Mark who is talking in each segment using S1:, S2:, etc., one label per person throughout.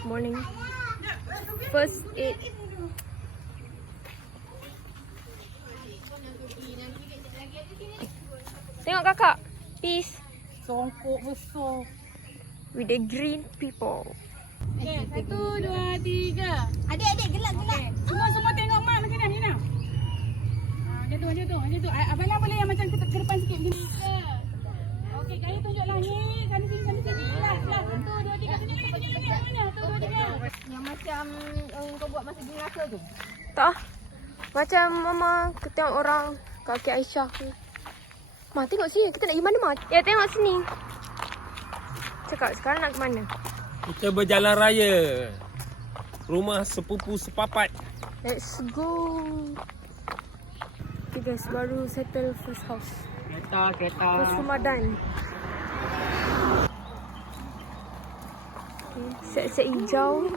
S1: morning. First aid. Tengok kakak. Peace.
S2: Songkok besar.
S1: With the green people.
S2: Okay, 1, 2, 3.
S3: Adik-adik gelak-gelak.
S2: Semua tengok mak macam ni nak. Macam tu. Abang Lang boleh yang macam ke depan sikit begini. Okey, gaya tunjuklah ni. Sana sini. Lah. 1, 2, 3. Tunjuk lagi. Mana? 1, 2, 3.
S3: Yang macam kau buat masa di rasa tu.
S1: Tak. Macam mama tengok orang kakek Aisyah ke. Ma, tengok sini. Kita nak pergi mana, Ma? Ya, tengok sini. Cakap, sekarang nak ke mana?
S4: Kita berjalan raya. Rumah sepupu sepapat.
S1: Let's go. Okay guys, baru settle first house.
S2: Kereta.
S1: First rumah done. Okay, set-set hijau.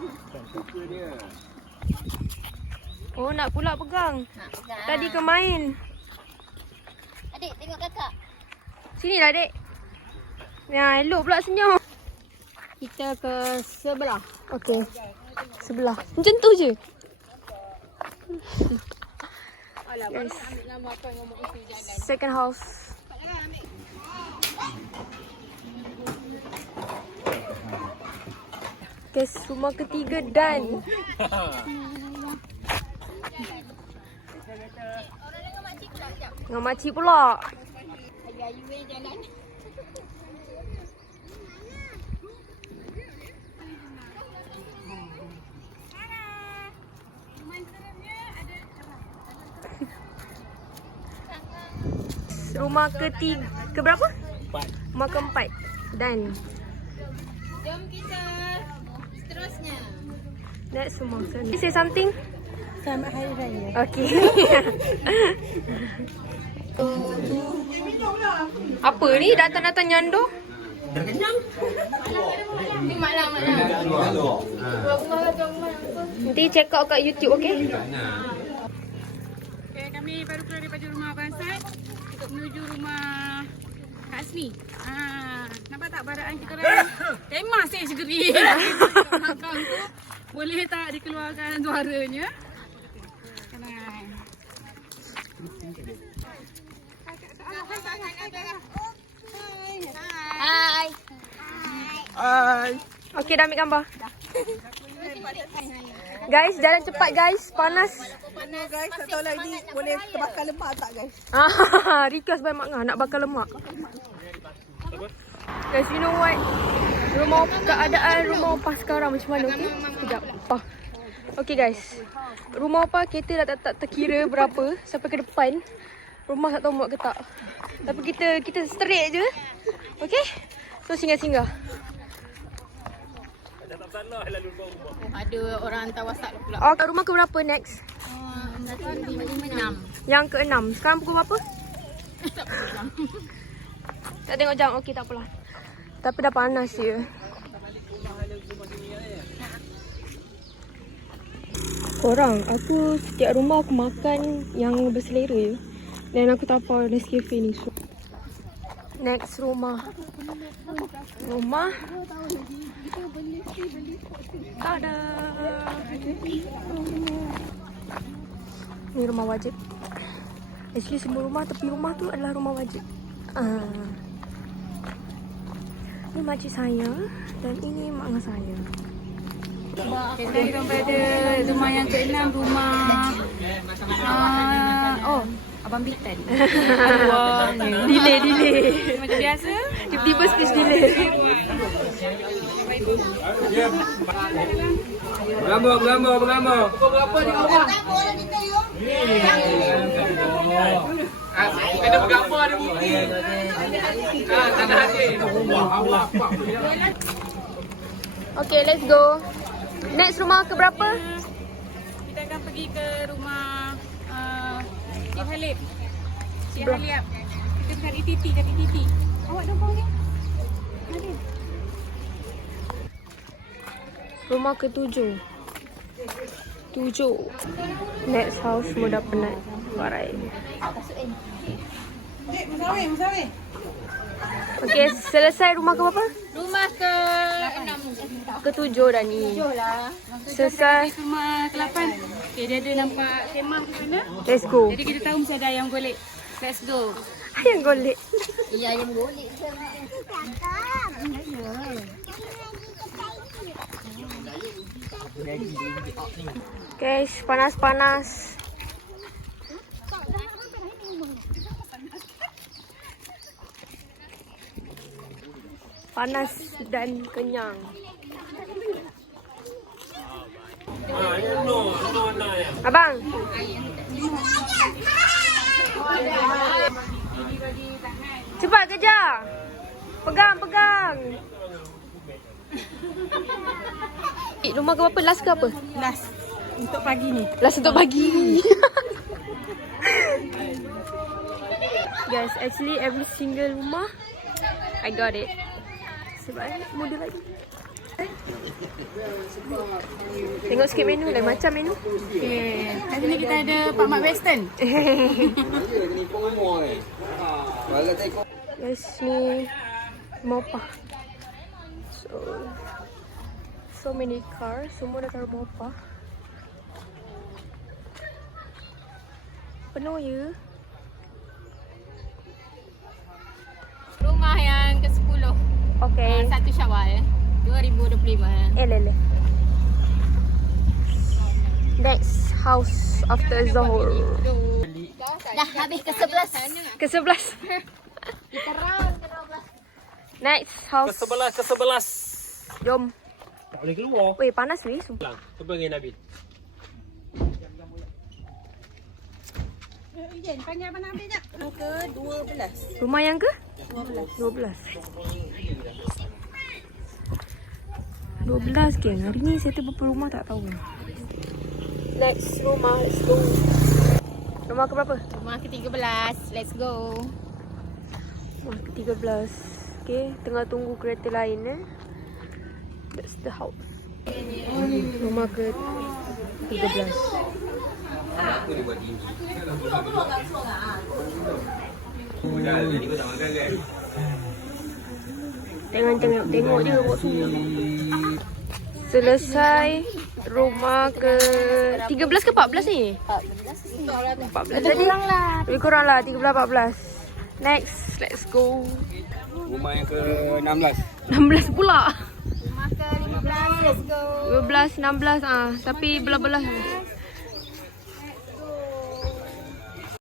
S1: Oh, nak pula pegang. Tadi ke main.
S3: Adik, tengok kakak.
S1: Sini lah, dek. Ya, elok pula senyum.
S3: Kita ke sebelah.
S1: Okey. Sebelah. Macam tu je. Yes. Second house. Guys, rumah ketiga done. Dengan makcik pula.
S3: Ayu jalan.
S1: Rumah ketiga. Keberapa?
S4: 4.
S1: Rumah keempat. Done.
S3: Jom kita seterusnya.
S1: That's rumah. Say something.
S3: Selamat Hari Raya.
S1: Okay. Apa ni? Datang-datang nyandu?
S3: Ni malam.
S1: Nanti check out kat YouTube, okay?
S2: Okay, kami baru keluar daripada rumah Abang Sad untuk menuju rumah Kak Asmi. Nampak tak badan kita raya? Tema saya segeri. Belakang tu boleh tak dikeluarkan suaranya? Kenal.
S3: Hai.
S4: Hai.
S1: Okay, dah ambil gambar. Guys, jalan cepat guys. Panas.
S3: Mana guys? Tak tahu lagi boleh terbakar lemak tak guys?
S1: Request by Mak Ngah nak bakar lemak. Guys, you know what? Keadaan rumah Opah sekarang macam mana? Okay? Sekejap. Okay guys. Rumah Opah kereta dah tak terkira berapa sampai ke depan. Rumah tak tahu muat ke tak. Tapi kita straight je. Okay? So singgah-singgah.
S3: Ada orang hantar WhatsApp pula.
S1: Oh, rumah ke berapa next?
S3: 6.
S1: Yang ke-6. Sekarang pukul berapa? Tak tengok jam. Okey, tak apalah. Tapi dah panas je. Korang, aku setiap rumah aku makan yang berselera je. Dan aku tak apa Nescafe ni. So, next rumah. Rumah. Tada. Ni rumah wajib. Actually semua rumah, tepi rumah tu adalah rumah wajib. Ini makcik saya dan ini mak ngah saya.
S2: Kita daripada rumah yang ke-6, rumah Abang Bitan.
S1: Delay.
S2: Macam biasa.
S1: Tiba-tiba speech delay.
S4: Bergambar. Ada bergambar, ada bukti. Tanda hati.
S1: Okay, let's go. Next rumah ke berapa?
S2: Kita akan pergi ke rumah Cik Halib. Cik Halib. Kita cari Titi. Awak dah bawah ni? Ada.
S1: Rumah ke-7. 7. Next house semua dah penat. Barai.
S2: Musawir.
S1: Okay, selesai rumah ke berapa?
S3: Rumah ke-6.
S1: ke-7 dah ni.
S2: 7 lah.
S1: Selesai.
S2: Rumah ke-8. Okay, dia ada nampak kemah di sana.
S1: Let's go.
S2: Jadi kita tahu mesti ada ayam golek. Let's go.
S1: Ayam golek.
S2: Iya, ayam golek.
S1: Guys, panas-panas. Panas dan kenyang. Abang. Cepat kejar. Pegang, pegang. Rumah ke berapa? Last ke apa?
S3: Last untuk pagi ni.
S1: Last untuk pagi. Guys, actually every single rumah I got it. Sebab muda lagi. Tengok sikit menu lain macam menu.
S2: Okay. Kat sini kita ada Pak Mat Western.
S1: Guys, ni rumah apa? So many cars. Semua dah taruh rumah apa. Penuh ya.
S2: Rumah yang ke-10.
S1: Okay.
S2: 1 Syawal 2025.
S1: Lele. Next house after Zohor.
S2: Dah habis ke-11.
S1: Ke-11. Next house.
S4: Ke-11.
S1: Jom.
S4: Tak boleh keluar.
S1: Weh, panas weh. Sumpah.
S4: Cuba dengan Nabil.
S3: Jen, panggil Abang Nabil jap. Yang ke-12.
S1: Rumah yang ke?
S3: 12.
S1: 12 geng. Hari ni saya berapa rumah tak tahu. Next rumah, let's go. Rumah ke berapa?
S2: Rumah ke-13. Let's go.
S1: Rumah ke-13. Okay, tengah tunggu kereta lain That's the house. Rumah ke-13. Tengok je buat semua. Selesai rumah ke-13 ke 14 ni? 14 tadi? Lebih kurang lah 13 14. Next, let's go.
S4: Rumah yang ke-16.
S1: 16 pula.
S2: Rumah ke-15. Let's go.
S1: 12 16 tapi belah-belah.